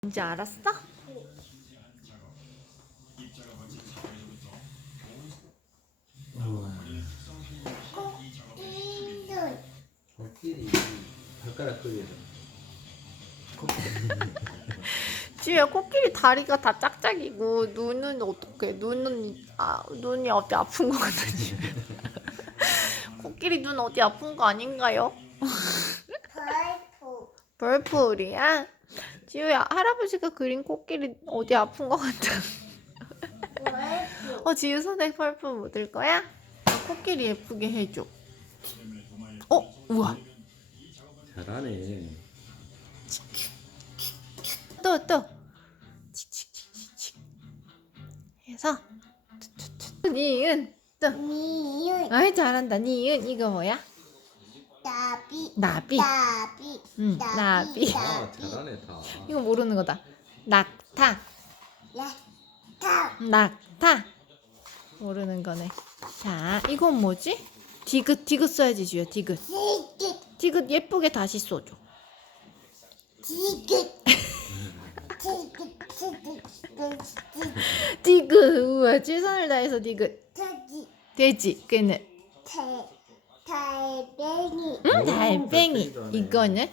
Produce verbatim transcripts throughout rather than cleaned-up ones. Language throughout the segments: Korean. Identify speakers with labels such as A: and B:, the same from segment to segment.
A: 뭔지 알았어?
B: 코끼리 발가락 끄기로.
A: 지우야, 코끼리 다리가 다 짝짝이고 눈은 어떡해? 눈은 아 눈이 어디 아픈 거 같으지? 코끼리 눈 어디 아픈 거 아닌가요?
C: 벌프
A: 벌풀이야? 지우야, 할아버지가 그린 코끼리 어디 아픈 거 같아?
C: 벌프
A: 어, 지우 손에 펄풀 묻을 거야? 코끼리 예쁘게 해줘. 어, 우와.
B: 잘하네.
A: 또, 또. 칙칙칙칙칙. 해서. 투투투. 니은. 또.
C: 미은
A: 아이, 잘한다. 니은. 이거 뭐야?
C: 나비
A: 나비.
C: 나비
A: 응, 나비.
B: 아 잘하네 다.
A: 이거 모르는 거다. 낙타.
C: 야타
A: 낙타. 모르는 거네. 자, 이건 뭐지? 디귿, 디귿 써야지, 주야. 디귿.
C: 지긋
A: 디귿 예쁘게 다시 써줘.
C: 지긋 지긋 지긋 지긋
A: 디귿. 우와, 최선을 다해서 디귿.
C: 돼지
A: 돼지. 그는.
C: 대 달팽이
A: 응,
B: 오,
A: 달팽이.
B: 달팽이도 하네.
A: 이거는?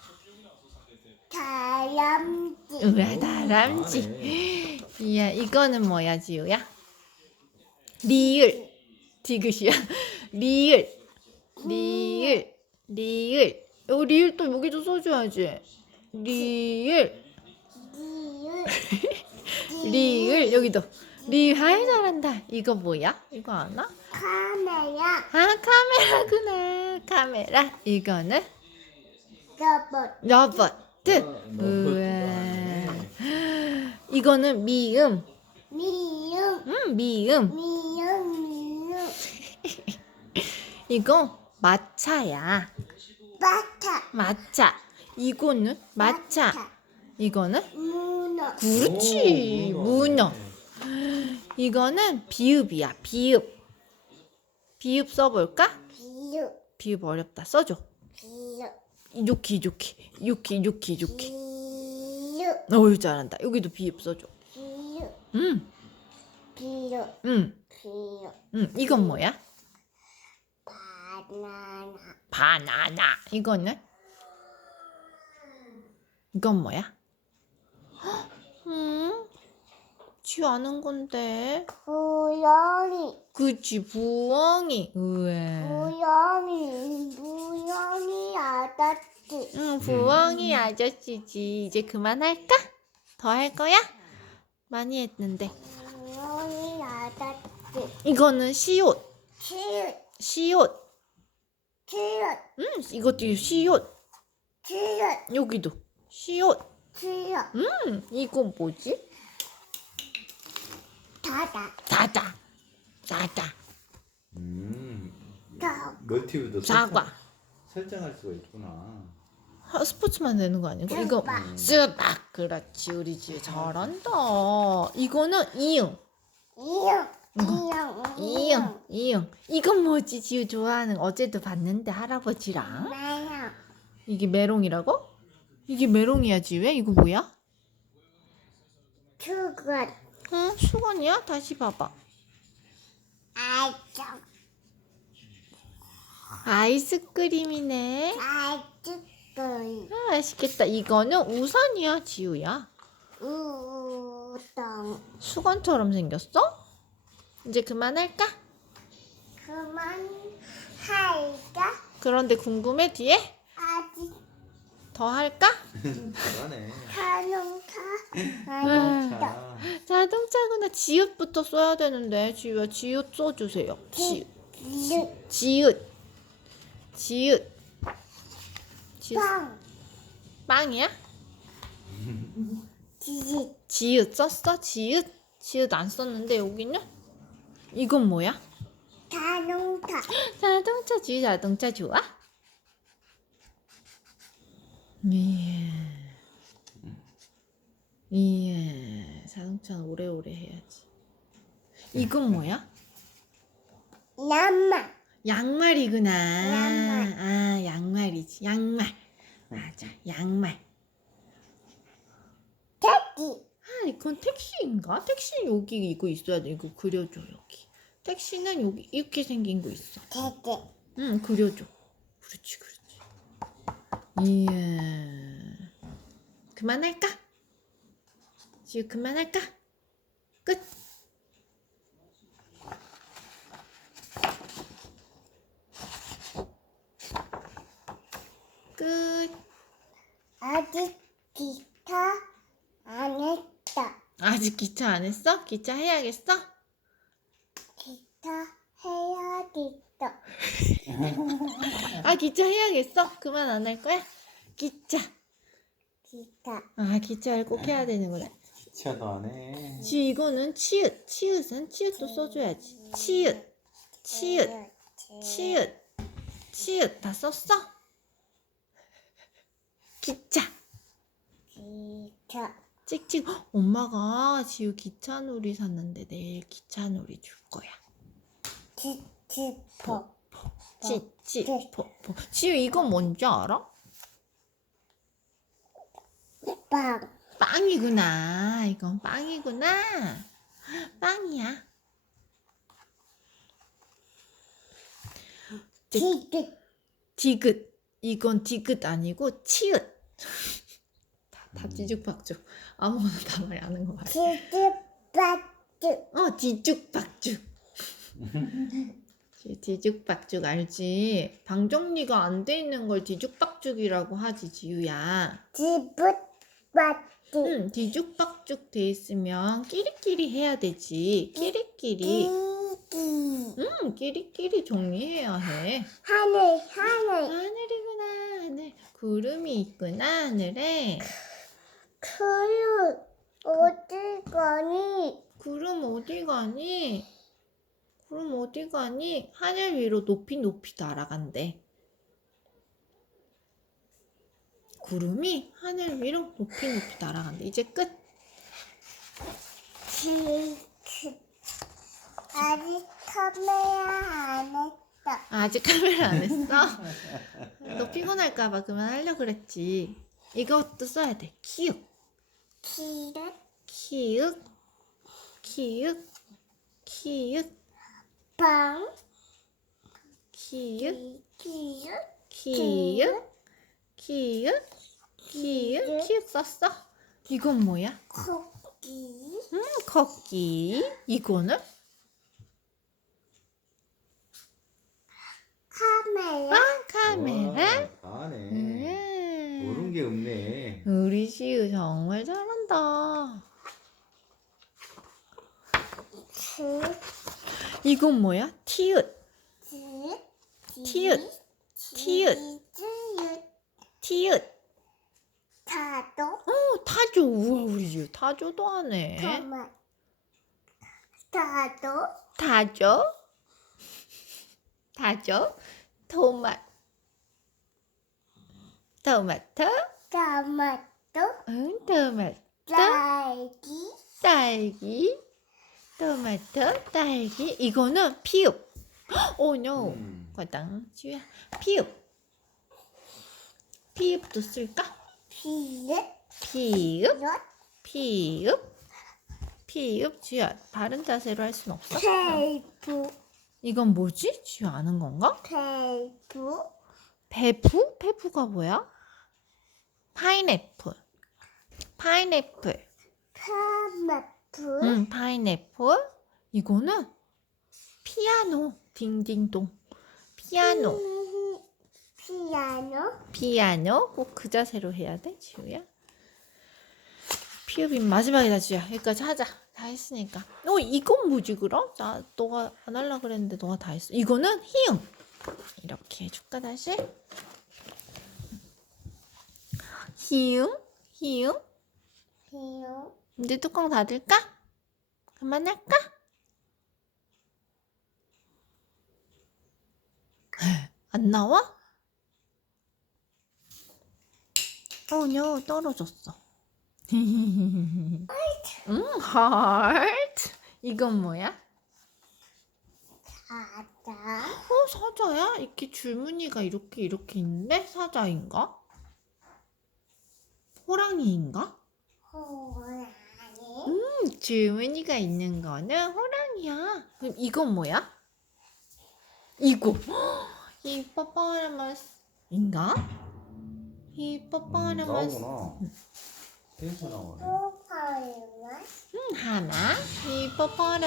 C: 다람쥐
A: 우와, 다람쥐. 이야, 이거는 뭐야, 지우야? 리을. 디귿이야. 리을. 리을. 리을. 어, 리을 또 여기도 써줘야지. 리을.
C: 리을
A: 리을. 여기도. 리을. 아이, 잘한다. 이거 뭐야? 이거 아나?
C: 카메라
A: 아, 카메라구나. 카메라. 이거는?
C: 로봇
A: 로버트.
B: 어, 로봇도
A: 우와.
B: 하네.
A: 이거는 미음.
C: 미음
A: 음, 미음.
C: 미음 미음
A: 이거 마차야.
C: 바타
A: 마차. 이거는 마차. 이거는?
C: 문어
A: 그렇지.
B: 오,
A: 문어.
B: 하네.
A: 이거는 비읍이야. 비읍. 비읍 써볼까?
C: 비읍
A: 비읍 어렵다. 써줘.
C: 비읍
A: 유키, 유키. 유키, 유키, 유키.
C: 비읍
A: 어유, 잘한다. 여기도 비읍 써줘.
C: 비읍
A: 음,
C: 비읍
A: 음,
C: 비읍
A: 음. 이건 뭐야?
C: 바나나
A: 바나나. 이거는? 이건 뭐야? 헉, 음, 쥐 아는 건데.
C: 고양이
A: 그치, 부엉이. 우와.
C: 고양이 고양이 아저씨
A: 응, 부엉이 아저씨지. 이제 그만할까? 더 할 거야? 많이 했는데.
C: 고양이 아저씨
A: 이거는 시옷.
C: 치읓
A: 시옷.
C: 치읓
A: 응, 이것도 시옷.
C: 치읓
A: 여기도 시옷.
C: 치읓
A: 음, 이건 뭐지?
C: 다다
A: 사자. 사자.
B: 음.
C: 다
B: 멀티브도
A: 사과.
B: 설정, 설정할 수가 있구나.
A: 아, 스포츠만 되는 거 아니고? 이거
C: 수박.
A: 수박. 그렇지, 우리 집 잘한다. 이거는 이응.
C: 이응 이응
A: 이응. 이응. 이건 뭐지? 지우 좋아하는 어제도 봤는데 할아버지랑.
C: 나야
A: 이게 메롱이라고? 이게 메롱이야, 지우야? 이거 뭐야?
C: 수건
A: 응, 수건이야? 다시 봐봐.
C: 아이스
A: 아이스크림이네.
C: 아이스크림
A: 아, 맛있겠다. 이거는 우산이야, 지우야.
C: 우동
A: 수건처럼 생겼어? 이제 그만할까?
C: 그만 할까?
A: 그런데 궁금해, 뒤에?
C: 아직
A: 더 할까?
B: 잘하네.
C: 자동차
A: 음.
C: 자동차
B: 자,
A: 자동차구나. 지읒부터 써야 되는데, 지우야, 지읒 써주세요. 지읒.
C: 지
A: 지읒. 지읒. 지읒.
C: 빵
A: 빵이야?
C: 지지
A: 지읒 썼어? 지읒? 지읒 안 썼는데, 여기는? 이건 뭐야?
C: 자동차
A: 자동차, 지읒 자동차 좋아? 예. 예. 자동차는 오래오래 해야지. 이건 뭐야?
C: 남마
A: 양말이구나.
C: 양말.
A: 아, 양말이지. 양말. 맞아. 양말.
C: 태
A: 그건 택시인가? 택시는 여기 이거 있어야 돼. 이거 그려줘 여기. 택시는 여기 이렇게 생긴 거 있어.
C: 되게.
A: 응, 그려줘. 그렇지, 그렇지. 이야. 그만할까? 지우 그만할까? 끝. 끝.
C: 아직 기타 안 했다.
A: 아직 기차 안 했어? 기차 해야겠어?
C: 기타 해야겠다.
A: 아, 기차 해야겠어? 그만 안 할 거야? 기차.
C: 기타.
A: 아, 기차를 꼭 해야 되는구나.
B: 기차도 안 해.
A: 지 이거는 치읓. 치읓은 치읓도 써줘야지. 치읓. 치읓. 치읓. 치읓 다 썼어? 기차.
C: 기타.
A: 찍찍. 헉, 엄마가 지우 기차놀이 샀는데 내일 기차놀이 줄 거야.
C: 치치포.
A: 치치포포. 지우 이거 뭔지 알아?
C: 빵.
A: 빵이구나. 이건 빵이구나. 빵이야.
C: 디귿.
A: 디귿. 이건 디귿 아니고 치읓. 다, 다 뒤죽박죽. 아무거나 다 말이 안 하는 거 같아.
C: 치즈바트.
A: 어, 뒤죽박죽. 뒤죽박죽 알지? 방 정리가 안 돼 있는 걸 뒤죽박죽이라고 하지, 지우야.
C: 지붓바트.
A: 응, 뒤죽박죽 돼 있으면 끼리끼리 해야 되지. 끼리끼리.
C: 기기.
A: 응, 끼리끼리 정리해야 해.
C: 하늘 하늘.
A: 하늘이구나, 하늘. 구름이 있구나, 하늘에.
C: 그릇 어디 가니?
A: 구름 어디 가니? 구름 어디 가니? 하늘 위로 높이 높이 날아간대. 구름이 하늘 위로 높이 높이 날아간대. 이제 끝.
C: 지 아직 카메라 안 했다.
A: 아직 카메라 안 했어? 너 피곤할까봐 그만하려고 그랬지. 이것도 써야 돼. 키읔.
C: 기릇
A: 키읔. 키읔. 키읔.
C: 방
A: 키읔.
C: 기릇
A: 키읔. 키읔. 키읔. 키읔 썼어? 이건 뭐야?
C: 코끼
A: 음, 거기. 이거는?
C: 카메라
A: 아, 카메라.
B: 와, 다 하네.
A: 음.
B: 모르는 게 없네.
A: 우리 시우 정말 잘한다.
C: 지
A: 이건 뭐야? 티읕.
C: 지
A: 티읕. 티읕.
C: 지읒
A: 티읕.
C: 타도
A: 어, 타조. 우와, 우리 지우 타조도 하네.
C: 토마 타도
A: 타조. 타조. 토마. 토마토.
C: 토마토
A: 응, 토마토.
C: 딸기
A: 딸기. 토마토. 딸기. 이거는 피읍. 오, 노.
B: 음.
A: 과당. 지우야. 피읍. 피읍도 쓸까?
C: 비릇
A: 피읍.
C: 릇
A: 피읍. 피읍. 지우야, 바른 자세로 할 순 없어?
C: 테이프
A: 이건 뭐지? 지우 아는 건가?
C: 테이프
A: 배프? 배프가 뭐야? 파인애플. 파인애플.
C: 파마프
A: 응, 파인애플. 이거는 피아노. 딩딩동. 피아노.
C: 피아노
A: 피아노. 꼭 그 자세로 해야 돼, 지우야. 피읍이 마지막이다, 지우야. 여기까지 하자. 다 했으니까. 어, 이건 뭐지, 그럼? 나, 너가 안 하려고 그랬는데 너가 다 했어. 이거는 히읗. 이렇게 해줄까, 다시? 히읗. 히읗.
C: 비요
A: 이제 뚜껑 닫을까? 그만할까? 안 나와? 어, 뇨, 떨어졌어. 음, heart. 이건 뭐야?
C: 사자
A: 어, 사자야? 이렇게 줄무늬가 이렇게 이렇게 있는데 사자인가? 호랑이인가?
C: 호랑이
A: 음, 주머니가 있는 거는 호랑이야. 그럼 이건 뭐야? 이거 히포포타머스인가?
B: 음,
A: 히포포타머스.
B: 나오구나. 세서 나오네.
C: 또 파이만
A: 음, 하나 히포포타머스.